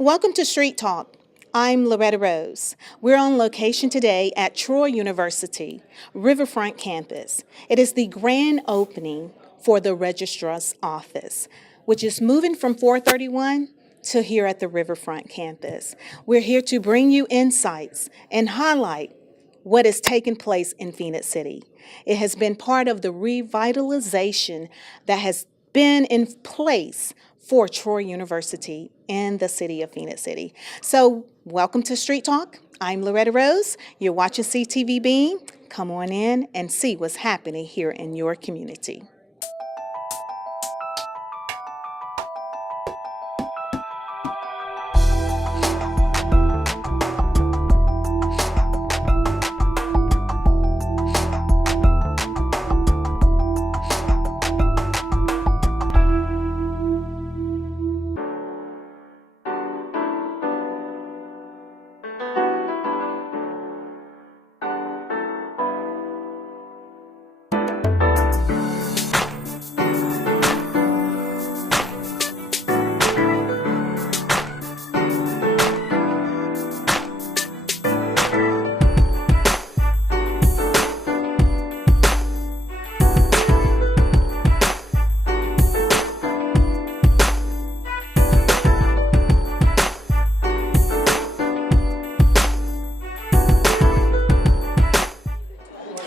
Welcome to Street Talk. I'm Loretta Rose. We're on location today at Troy University, Riverfront campus. It is the grand opening for the Registrars Office, which is moving from 431 to here at the Riverfront campus. We're here to bring you insights and highlight what is taking place in Phoenix City. It has been part of the revitalization that has been in place for Troy University in the city of Phoenix City. So welcome to Street Talk. I'm Loretta Rose. You're watching CTV Beam. Come on in and see what's happening here in your community.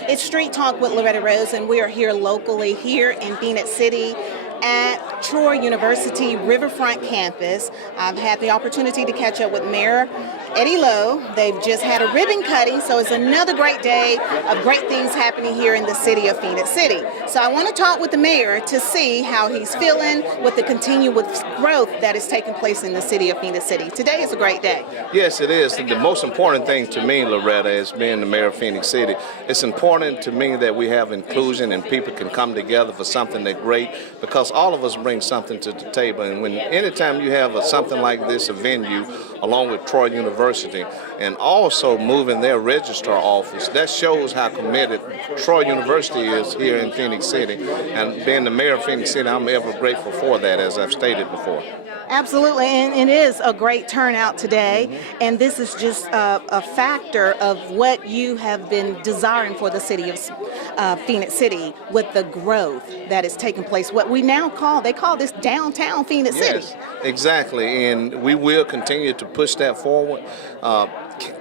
It's Street Talk with Loretta Rose, and we are here locally here in Phoenix City at Troy University Riverfront campus. I've had the opportunity to catch up with Mayor Eddie Lowe. They've just had a ribbon cutting, so it's another great day of great things happening here in the city of Phoenix City. So I want to talk with the mayor to see how he's feeling with the continuous growth that is taking place in the city of Phoenix City. Today is a great day. Yes, it is. The most important thing to me, Loretta, as being the mayor of Phoenix City, it's important to me that we have inclusion and people can come together for something that's great, because all of us bring something to the table. And anytime you have something like this, a venue, along with Troy University, and also moving their registrar office, that shows how committed Troy University is here in Phoenix City. And being the mayor of Phoenix City, I'm ever grateful for that, as I've stated before. Absolutely, and it is a great turnout today, and this is just a factor of what you have been desiring for the city of Phoenix City with the growth that is taking place. What we now they call this downtown Phoenix City. Yes, exactly, and we will continue to push that forward.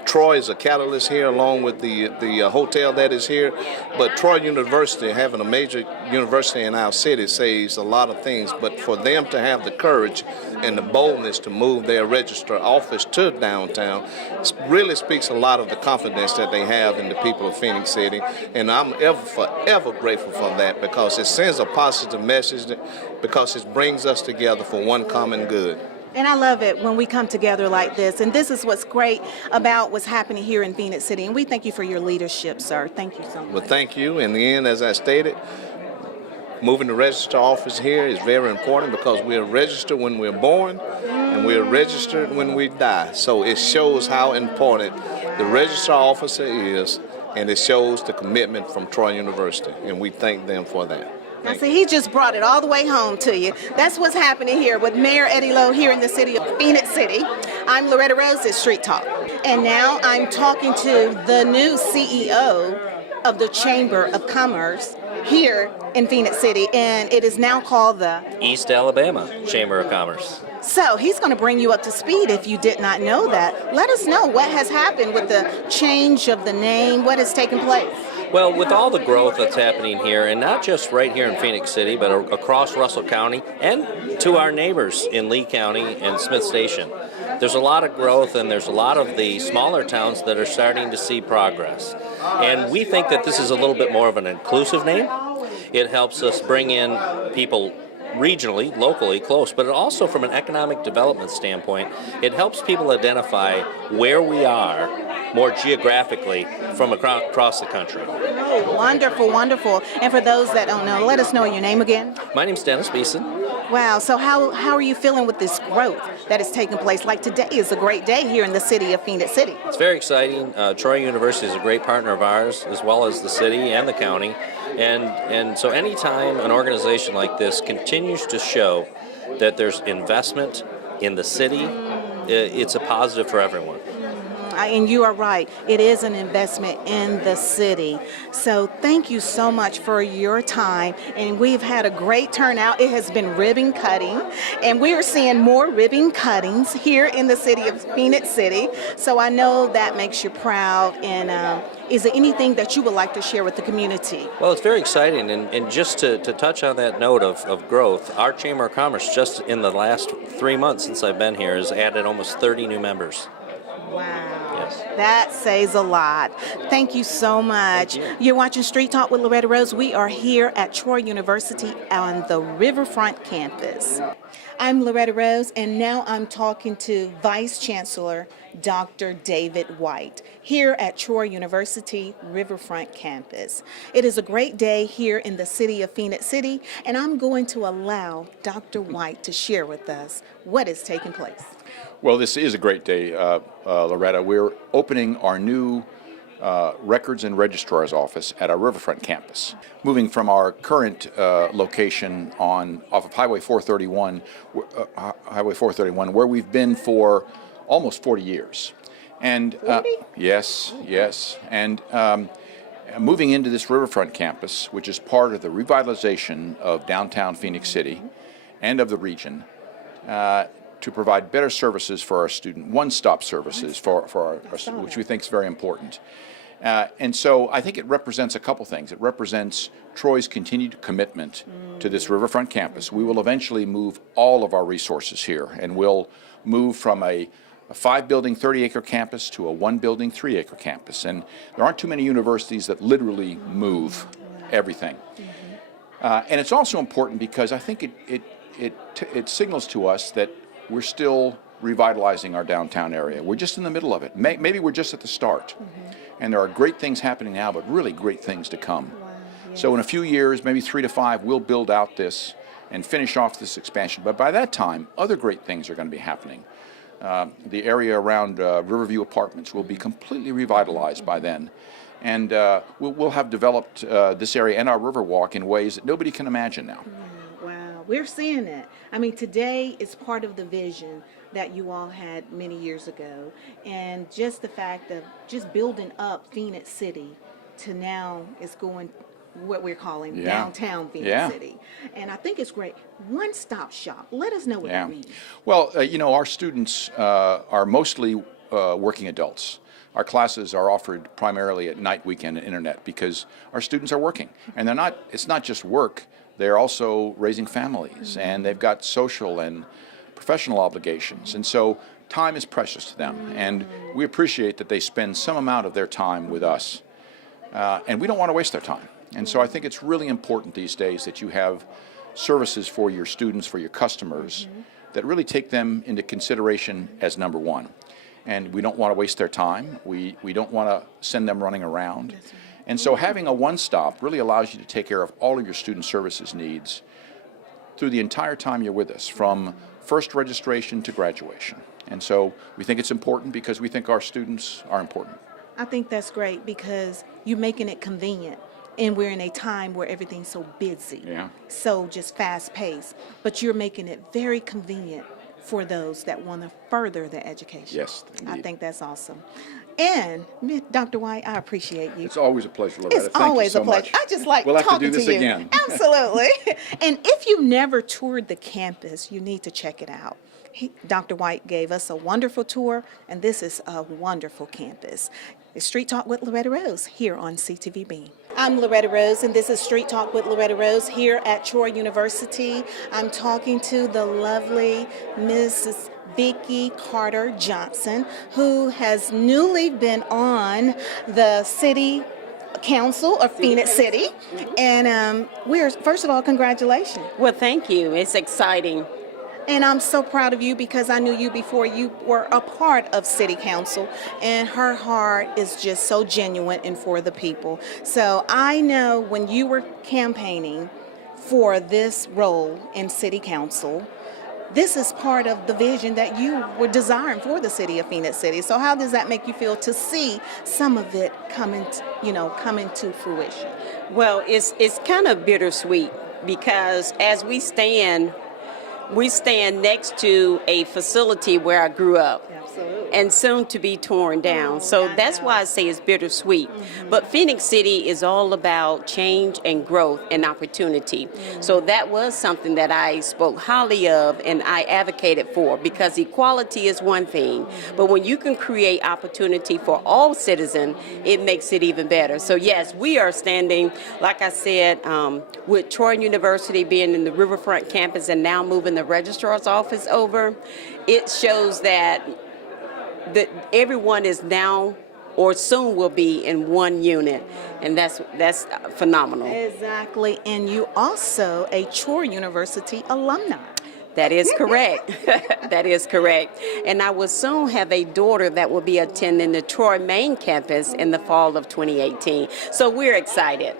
Troy is a catalyst here, along with the hotel that is here. But Troy University, having a major university in our city, says a lot of things. But for them to have the courage and the boldness to move their registrar office to downtown really speaks a lot of the confidence that they have in the people of Phoenix City. And I'm forever grateful for that, because it sends a positive message, because it brings us together for one common good. And I love it when we come together like this. And this is what's great about what's happening here in Phoenix City. And we thank you for your leadership, sir. Thank you so much. Well, thank you. In the end, as I stated, moving the registrar office here is very important, because we're registered when we're born and we're registered when we die. So it shows how important the registrar officer is, and it shows the commitment from Troy University. And we thank them for that. Now, see, he just brought it all the way home to you. That's what's happening here with Mayor Eddie Lowe here in the city of Phoenix City. I'm Loretta Rose at Street Talk. And now I'm talking to the new CEO of the Chamber of Commerce here in Phoenix City, and it is now called the East Alabama Chamber of Commerce. So he's going to bring you up to speed if you did not know that. Let us know what has happened with the change of the name, what has taken place. Well, with all the growth that's happening here, and not just right here in Phoenix City, but across Russell County and to our neighbors in Lee County and Smith Station, there's a lot of growth, and there's a lot of the smaller towns that are starting to see progress. And we think that this is a little bit more of an inclusive name. It helps us bring in people regionally, locally, close, but also from an economic development standpoint, it helps people identify where we are more geographically from across the country. Oh, wonderful, wonderful. And for those that don't know, let us know your name again. My name's Dennis Beeson. Wow, so how are you feeling with this growth that is taking place? Like today is a great day here in the city of Phoenix City. It's very exciting. Troy University is a great partner of ours, as well as the city and the county. And so anytime an organization like this continues to show that there's investment in the city it's a positive for everyone. And you are right. It is an investment in the city. So thank you so much for your time. And we've had a great turnout. It has been ribbon cutting. And we are seeing more ribbon cuttings here in the city of Phoenix City. So I know that makes you proud. And is there anything that you would like to share with the community? Well, it's very exciting, and just to touch on that note of growth, our Chamber of Commerce just in the last 3 months since I've been here has added almost 30 new members. Wow. Yes. That says a lot. Thank you so much. You're watching Street Talk with Loretta Rose. We are here at Troy University on the Riverfront campus. I'm Loretta Rose, and now I'm talking to Vice Chancellor Dr. David White here at Troy University Riverfront campus. It is a great day here in the city of Phoenix City, and I'm going to allow Dr. White to share with us what is taking place. Well, this is a great day, Loretta. We're opening our new Records and Registrars Office at our Riverfront campus. Moving from our current location off of Highway 431, where we've been for almost 40 years. And 40? Yes. And moving into this Riverfront campus, which is part of the revitalization of downtown Phoenix City and of the region, to provide better services for our student, one-stop services for our students, which we think is very important. And so I think it represents a couple things. It represents Troy's continued commitment to this Riverfront campus. We will eventually move all of our resources here, and we'll move from a 5-building, 30-acre campus to a 1-building, 3-acre campus. And there aren't too many universities that literally move everything. And it's also important because I think it signals to us that we're still revitalizing our downtown area. We're just in the middle of it. Maybe we're just at the start. And there are great things happening now, but really great things to come. Wow, yes. So in a few years, maybe 3 to 5, we'll build out this and finish off this expansion. But by that time, other great things are going to be happening. The area around Riverview Apartments will be completely revitalized by then. And we'll have developed this area and our Riverwalk in ways that nobody can imagine now. Wow, we're seeing it. I mean, today is part of the vision that you all had many years ago. And just the fact of just building up Phoenix City to now is going what we're calling downtown Phoenix City. And I think it's great. One-stop shop. Let us know what that means. Well, our students are mostly working adults. Our classes are offered primarily at night, weekend, and internet because our students are working. And it's not just work, they're also raising families, and they've got social and professional obligations. And so time is precious to them, and we appreciate that they spend some amount of their time with us. And we don't want to waste their time. And so I think it's really important these days that you have services for your students, for your customers, that really take them into consideration as number one. And we don't want to waste their time. We don't want to send them running around. And so having a one-stop really allows you to take care of all of your student services needs through the entire time you're with us, from first registration to graduation. And so we think it's important because we think our students are important. I think that's great because you're making it convenient. And we're in a time where everything's so busy, so just fast-paced. But you're making it very convenient for those that want to further their education. Yes, indeed. I think that's awesome. And Dr. White, I appreciate you. It's always a pleasure, Loretta. It's Thank always you so a pleasure. much. I just like we'll talking to do this to you. Again. Absolutely. And if you've never toured the campus, you need to check it out. Dr. White gave us a wonderful tour, and this is a wonderful campus. It's Street Talk with Loretta Rose here on CTVB. I'm Loretta Rose, and this is Street Talk with Loretta Rose here at Troy University. I'm talking to the lovely Mrs. Vicki Carter Johnson, who has newly been on the City Council of Phoenix City. And first of all, congratulations. Well, thank you. It's exciting. And I'm so proud of you because I knew you before you were a part of City Council, and her heart is just so genuine and for the people. So I know when you were campaigning for this role in City Council, this is part of the vision that you were desiring for the city of Phoenix City. So how does that make you feel to see some of it coming to fruition? Well, it's kind of bittersweet because as we stand we stand next to a facility where I grew up. Absolutely. And soon to be torn down. So that's why I say it's bittersweet. But Phoenix City is all about change and growth and opportunity. So that was something that I spoke highly of and I advocated for, because equality is one thing, but when you can create opportunity for all citizens, it makes it even better. So yes, we are standing, like I said, with Troy University being in the Riverfront campus and now moving the Registrars Office over, it shows that everyone is now or soon will be in one unit, and that's phenomenal. Exactly. And you also a Troy University alumni. That is correct. That is correct. And I will soon have a daughter that will be attending the Troy main campus in the fall of 2018. So we're excited.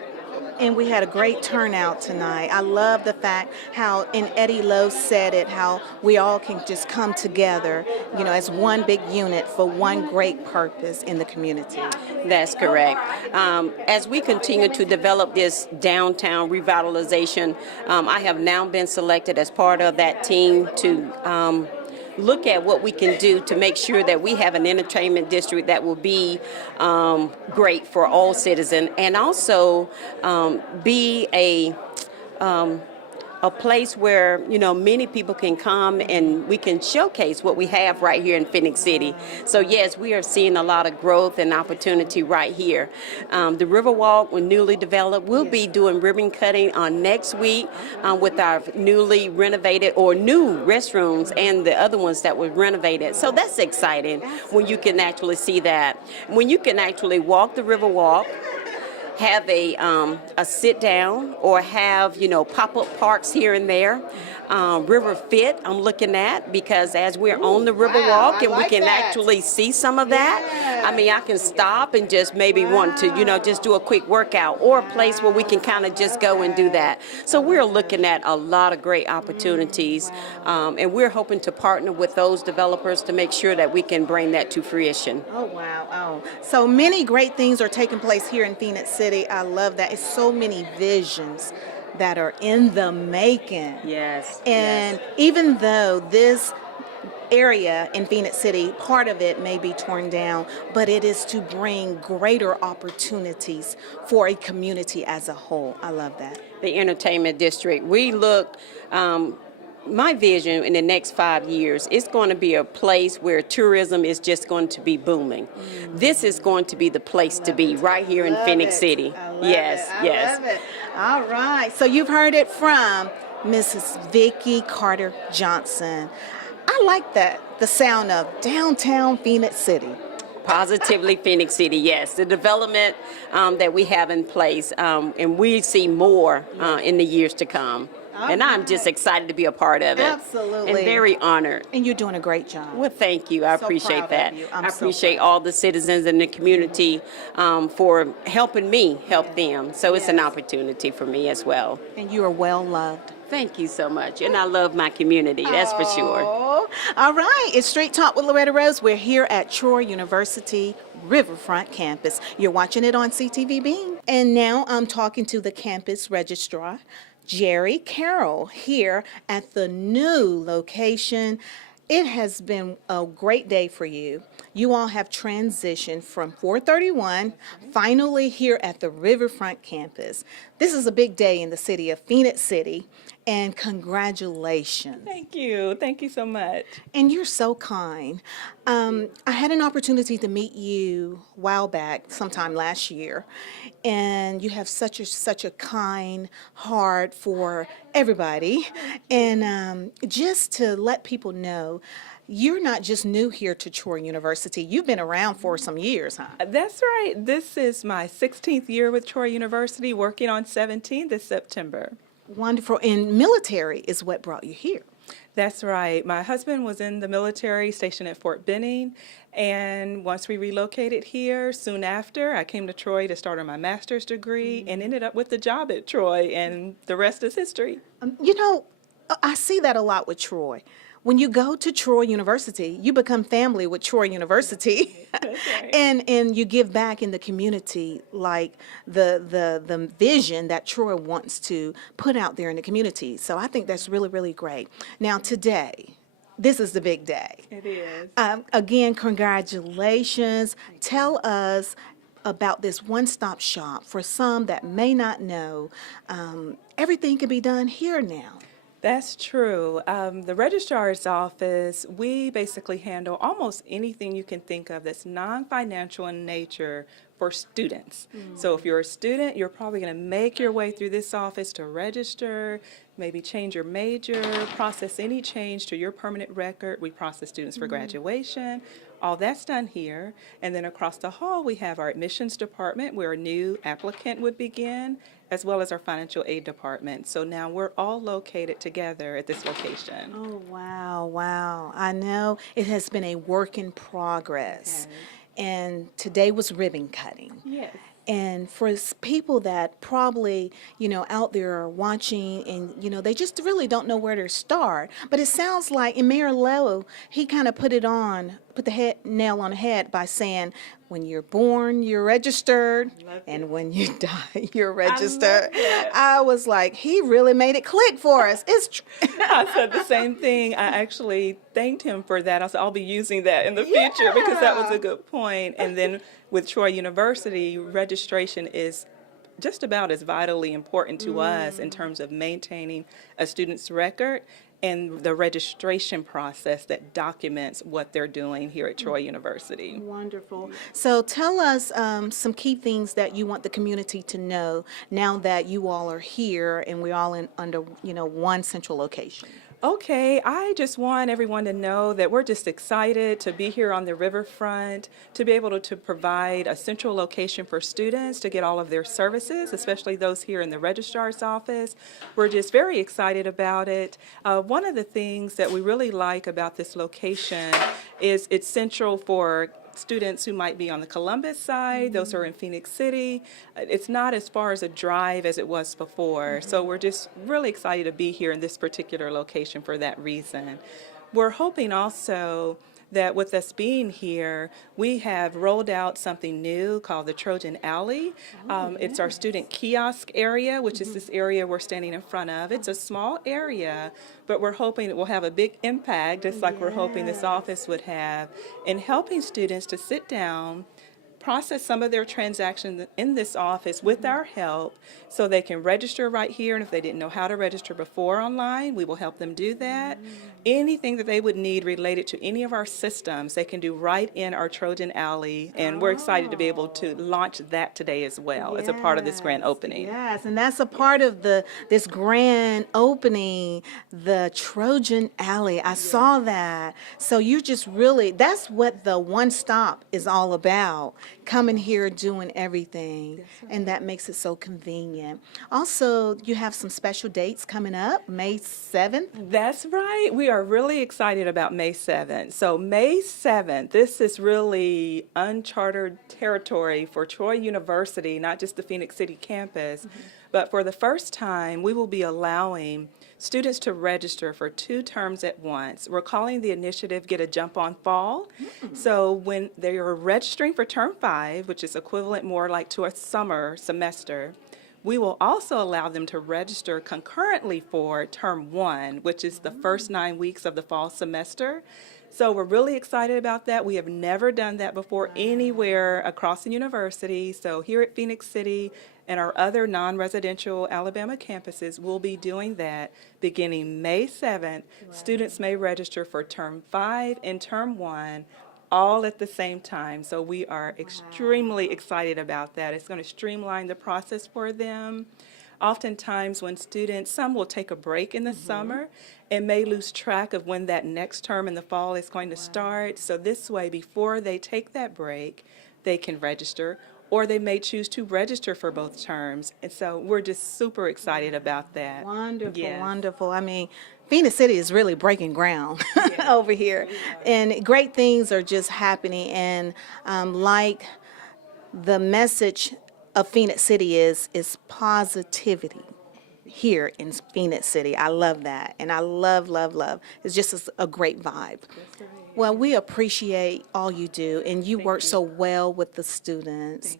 And we had a great turnout tonight. I love the fact how, and Eddie Lowe said it, how we all can just come together, as one big unit for one great purpose in the community. That's correct. As we continue to develop this downtown revitalization, I have now been selected as part of that team to look at what we can do to make sure that we have an entertainment district that will be great for all citizens, and also be a place where many people can come and we can showcase what we have right here in Phoenix City. So yes, we are seeing a lot of growth and opportunity right here. The Riverwalk, when newly developed, we'll be doing ribbon cutting on next week with our newly renovated or new restrooms and the other ones that were renovated. So that's exciting when you can actually see that. When you can actually walk the Riverwalk, have a sit down, or have pop-up parks here and there. River Fit I'm looking at, because as we're on the Riverwalk and we can actually see some of that. I mean, I can stop and just maybe want to just do a quick workout, or a place where we can kind of just go and do that. So we're looking at a lot of great opportunities, and we're hoping to partner with those developers to make sure that we can bring that to fruition. Oh, wow. Oh, so many great things are taking place here in Phoenix City. I love that. It's so many visions that are in the making. Yes. And even though this area in Phoenix City, part of it may be torn down, but it is to bring greater opportunities for a community as a whole. I love that. The entertainment district. We look, my vision in the next 5 years, it's going to be a place where tourism is just going to be booming. This is going to be the place to be right here in Phoenix City. Yes, yes. I love it. All right. So you've heard it from Mrs. Vicki Carter Johnson. I like that, the sound of downtown Phoenix City. Positively Phoenix City, yes. The development that we have in place, and we see more in the years to come. And I'm just excited to be a part of it. Absolutely. And very honored. And you're doing a great job. Well, thank you. I So appreciate proud that. of you. I appreciate all the citizens in the community for helping me help them. So it's an opportunity for me as well. And you are well loved. Thank you so much. And I love my community, that's for sure. Oh, all right. It's Straight Talk with Loretta Rose. We're here at Troy University Riverfront campus. You're watching it on CTV Beam. And now I'm talking to the campus registrar, Jerry Carroll, here at the new location. It has been a great day for you. You all have transitioned from 431, finally here at the Riverfront campus. This is a big day in the city of Phoenix City, and congratulations. Thank you. Thank you so much. And you're so kind. I had an opportunity to meet you a while back, sometime last year, and you have such a kind heart for everybody. And just to let people know, you're not just new here to Troy University. You've been around for some years, huh? That's right. This is my 16th year with Troy University, working on 17 this September. Wonderful. And military is what brought you here. That's right. My husband was in the military, stationed at Fort Benning, and once we relocated here, soon after, I came to Troy to start on my master's degree and ended up with the job at Troy, and the rest is history. I see that a lot with Troy. when you go to Troy University, you become family with Troy University. And you give back in the community, like the vision that Troy wants to put out there in the community. So I think that's really, really great. Now today, this is the big day. It is. Again, congratulations. Tell us about this one-stop shop. For some that may not know, everything can be done here now. That's true. The Registrars Office, we basically handle almost anything you can think of that's non-financial in nature for students. So if you're a student, you're probably going to make your way through this office to register, maybe change your major, process any change to your permanent record. We process students for graduation. All that's done here. And then across the hall, we have our admissions department where a new applicant would begin, as well as our financial aid department. So now we're all located together at this location. Oh, wow, wow. I know it has been a work in progress. And today was ribbon cutting. Yes. And for people that probably, out there are watching and, they just really don't know where to start. But it sounds like, and Mayor Lowe, he kind of put the nail on the head by saying, when you're born, you're registered, and when you die, you're registered. I was like, he really made it click for us. It's true. I said the same thing. I actually thanked him for that. I said, I'll be using that in the future because that was a good point. And then with Troy University, registration is just about as vitally important to us in terms of maintaining a student's record and the registration process that documents what they're doing here at Troy University. Wonderful. So tell us some key things that you want the community to know now that you all are here and we're all under one central location. Okay, I just want everyone to know that we're just excited to be here on the Riverfront, to be able to provide a central location for students to get all of their services, especially those here in the Registrar's Office. We're just very excited about it. One of the things that we really like about this location is it's central for students who might be on the Columbus side, those who are in Phoenix City. It's not as far as a drive as it was before. So we're just really excited to be here in this particular location for that reason. We're hoping also that with us being here, we have rolled out something new called the Trojan Alley. It's our student kiosk area, which is this area we're standing in front of. It's a small area, but we're hoping it will have a big impact, just like we're hoping this office would have, in helping students to sit down, process some of their transactions in this office with our help so they can register right here. And if they didn't know how to register before online, we will help them do that. Anything that they would need related to any of our systems, they can do right in our Trojan Alley. And we're excited to be able to launch that today as well as a part of this grand opening. Yes, and that's a part of this grand opening, the Trojan Alley. I saw that. So you just really, that's what the one stop is all about. Coming here, doing everything, and that makes it so convenient. Also, you have some special dates coming up, May 7th. That's right. We are really excited about May 7th. So May 7th, this is really uncharted territory for Troy University, not just the Phoenix City campus, but for the first time, we will be allowing students to register for 2 terms at once. We're calling the initiative Get a Jump on Fall. So when they are registering for term 5, which is equivalent more like to a summer semester, we will also allow them to register concurrently for term 1, which is the first 9 weeks of the fall semester. So we're really excited about that. We have never done that before anywhere across the university. So here at Phoenix City and our other non-residential Alabama campuses, we'll be doing that beginning May 7th. Students may register for term 5 and term 1 all at the same time. So we are extremely excited about that. It's going to streamline the process for them. Oftentimes when students, some will take a break in the summer and may lose track of when that next term in the fall is going to start. So this way, before they take that break, they can register, or they may choose to register for both terms. And so we're just super excited about that. Wonderful, Yes. wonderful. I mean, Phoenix City is really breaking ground over here, and great things are just happening. And like the message of Phoenix City is positivity. here in Phoenix City. I love that. And I love, love, love. It's just a great vibe. Well, we appreciate all you do, and you work so well with the students.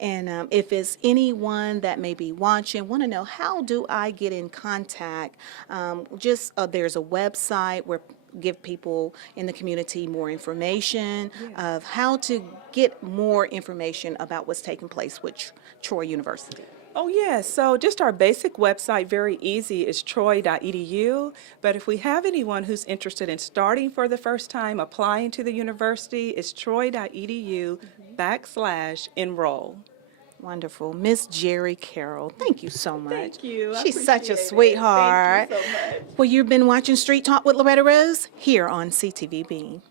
And if it's anyone that may be watching, want to know how do I get in contact, there's a website where give people in the community more information of how to get more information about what's taking place with Troy University. Oh, yes. So just our basic website, very easy, is troy.edu. But if we have anyone who's interested in starting for the first time, applying to the university, it's troy.edu/enroll. Wonderful. Miss Jerry Carroll, thank you so much. Thank you. I She's such a appreciate it. sweetheart. Thank you so much. Well, you've been watching Street Talk with Loretta Rose here on CTV Bean.